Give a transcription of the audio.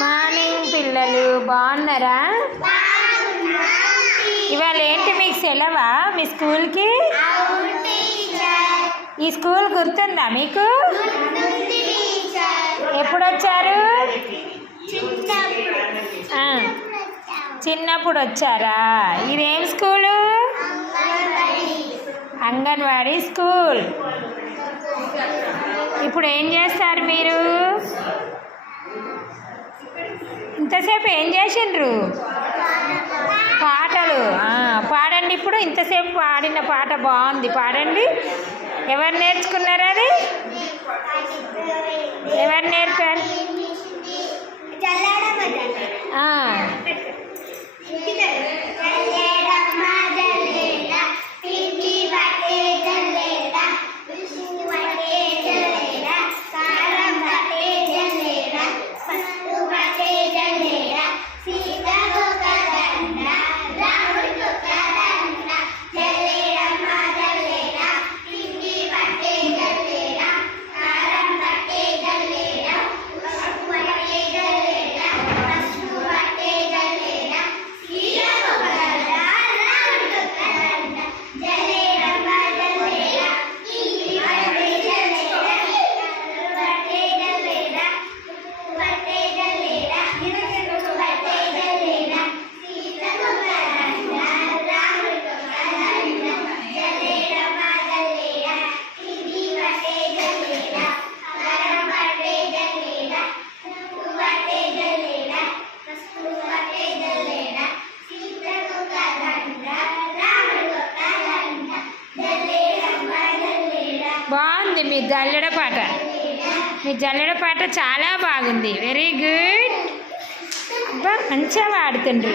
Morning పిల్లలు, బాగున్నారా? ఇవాళ ఏంటి మీకు సెలవా మీ స్కూల్కి? ఈ స్కూల్ గుర్తుందా మీకు? ఎప్పుడు వచ్చారు? చిన్నప్పుడు వచ్చారా? ఇదేం స్కూలు? అంగన్వాడీ స్కూల్. ఇప్పుడు ఏం చేస్తారు మీరు? ఇంతసేపు ఏం చేసిండ్రు? పాటలు పాడండి. ఇప్పుడు ఇంతసేపు పాడిన పాట బాగుంది, పాడండి. ఎవరు నేర్చుకున్నారు అది? ఎవరు నేర్పారు? బాగుంది మీ జల్లెడ పాట. మీ జల్లెడ పాట చాలా బాగుంది. Very good. మంచిగా పాడుతుండ్రు.